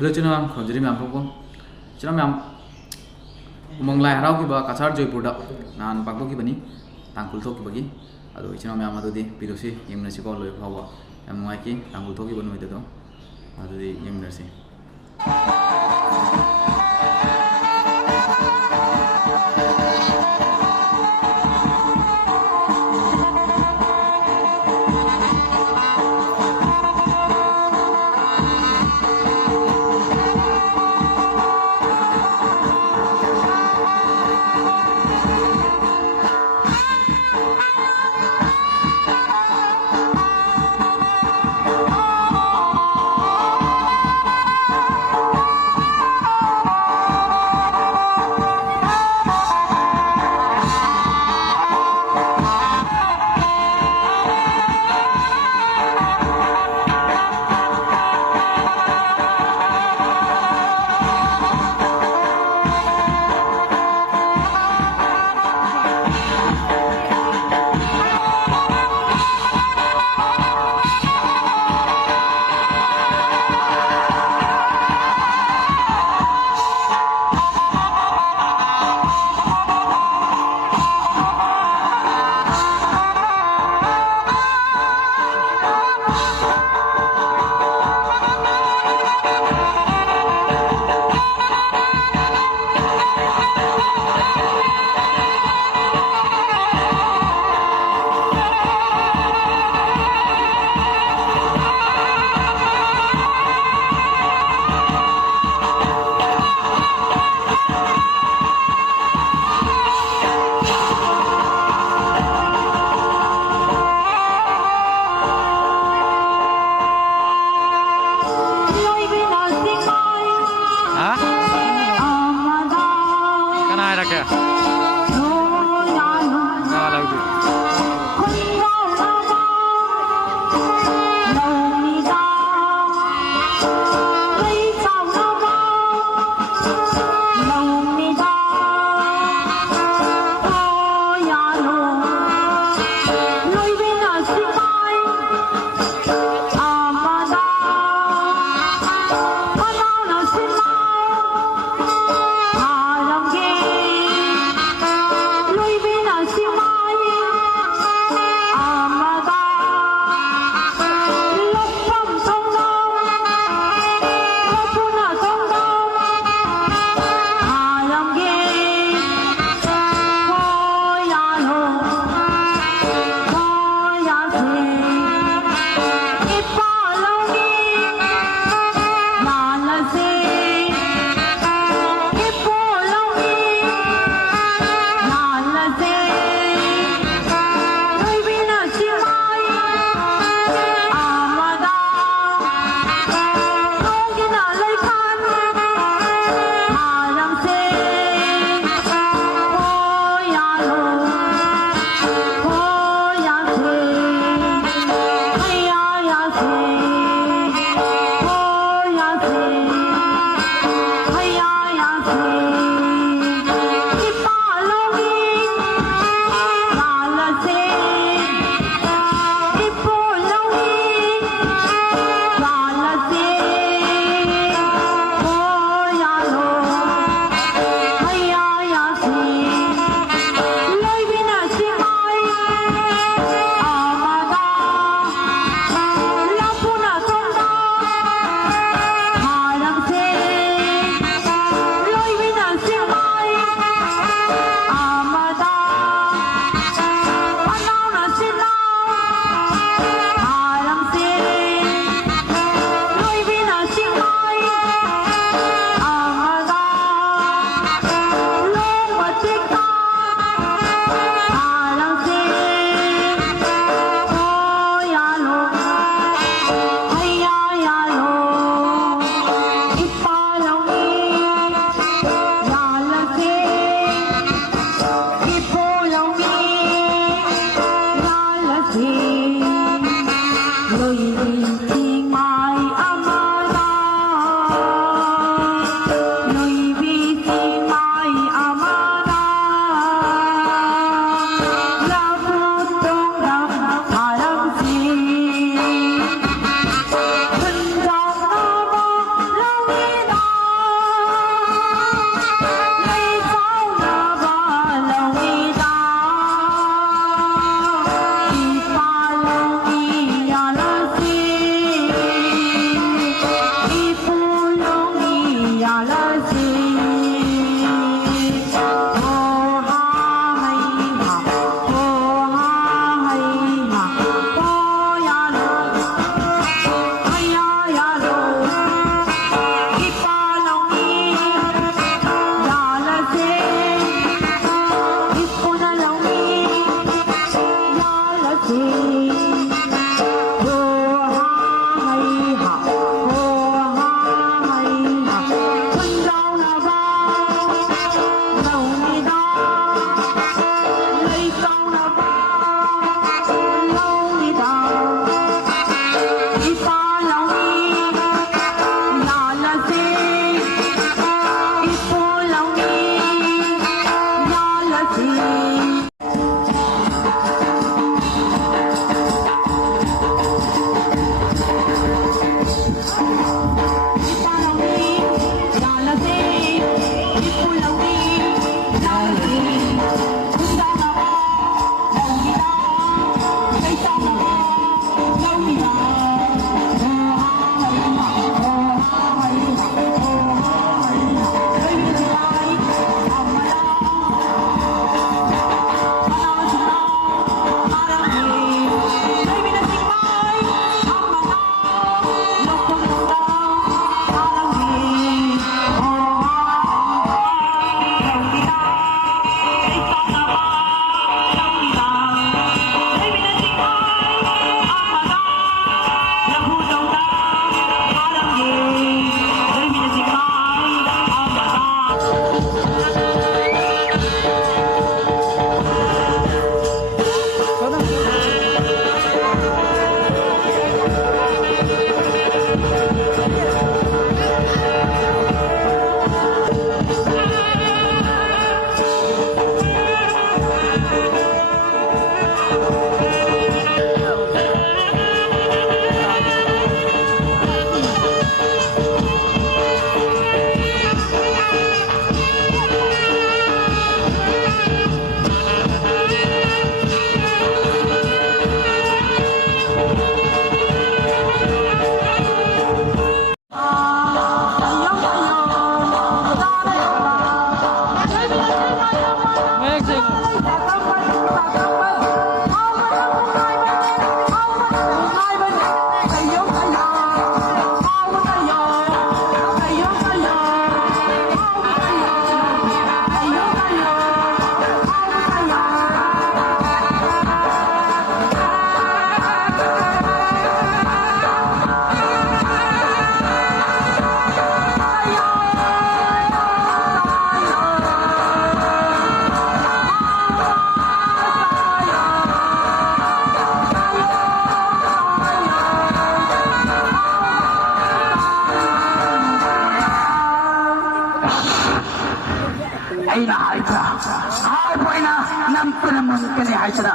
Hello chino mam khonjiri mam poko chino mam umang lai harau ki ba kachar Jaipur da nan pakbo ki bani tangkul thok ki bagi ado chino mam ado di pidosi yemna si ko loi phawa am ngai ki tangkul thok ki banu ite do ado di yemna si ꯑꯩꯅ ꯍꯥꯏꯗ꯭ꯔꯥ ꯍꯥꯏꯕꯣꯏꯅ ꯅꯝꯇꯅ ꯃꯨꯟꯀꯅꯤ ꯍꯥꯏꯗ꯭ꯔꯥ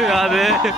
याद है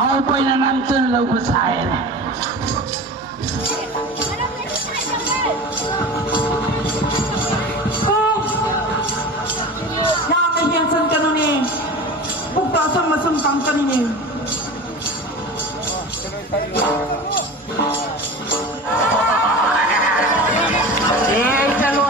Sao quay na nang chân lâu của sai này. Ya may hiyan san kanuni. Bukta sang masum kang kanini. Chalo.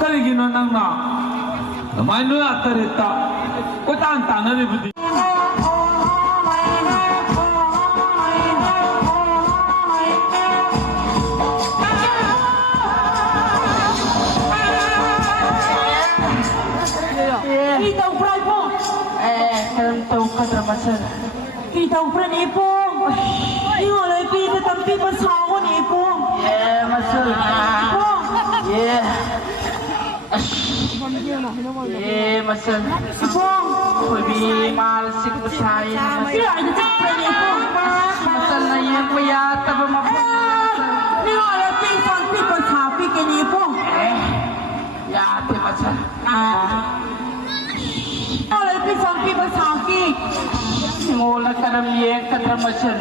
Kali nang na, namai nu atarita, ko tan tanah ni budi. Kita upray po. Tahu kata pasal. Kita upray ni po. Yung alay pita tampi pasawa ni po. Masuk. Po. Masuk. Po. Lebih malsik bersaing. Iya, itu cek upray ni po. Masal na yan po yata ba Yung alay pita tampi pasapi kini po. Yate masal. Alay pita tampi pasapi. Mula kadam yeng kadam masal.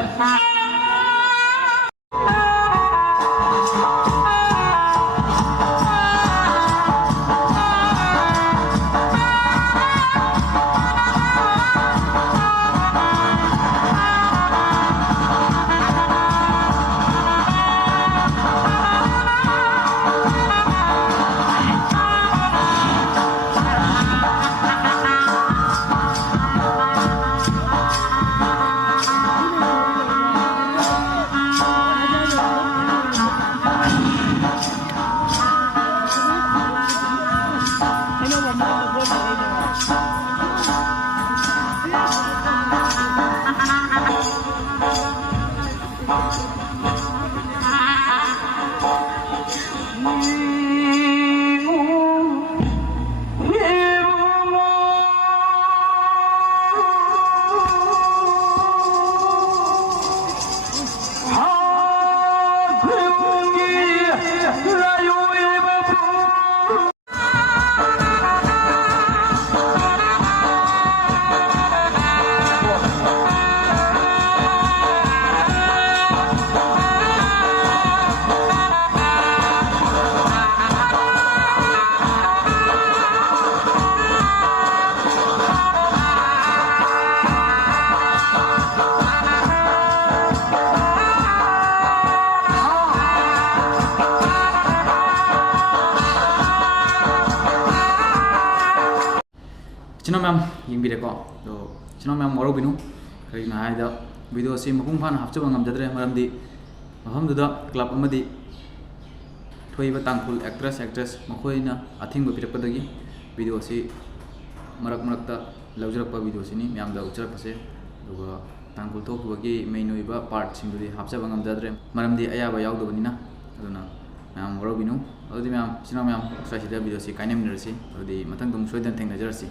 Chino ma'am yung bide ko do chino ma'am waro binu kari na hai da video si mapung phan hapcha bangam jadre maram di maham da club amadi thoi ba tangful actress makhoi na athing ba pirak padagi video si marak ta laujrak pa video si ni myam da uchrak pase do tangful to bagi mainoi ba part sing di hapcha bangam jadre maram di aya ba yaw do bani na aduna ma'am waro binu adi ma'am chino ma'am sa video si kainem nersi adi matang dum soidan theng najar si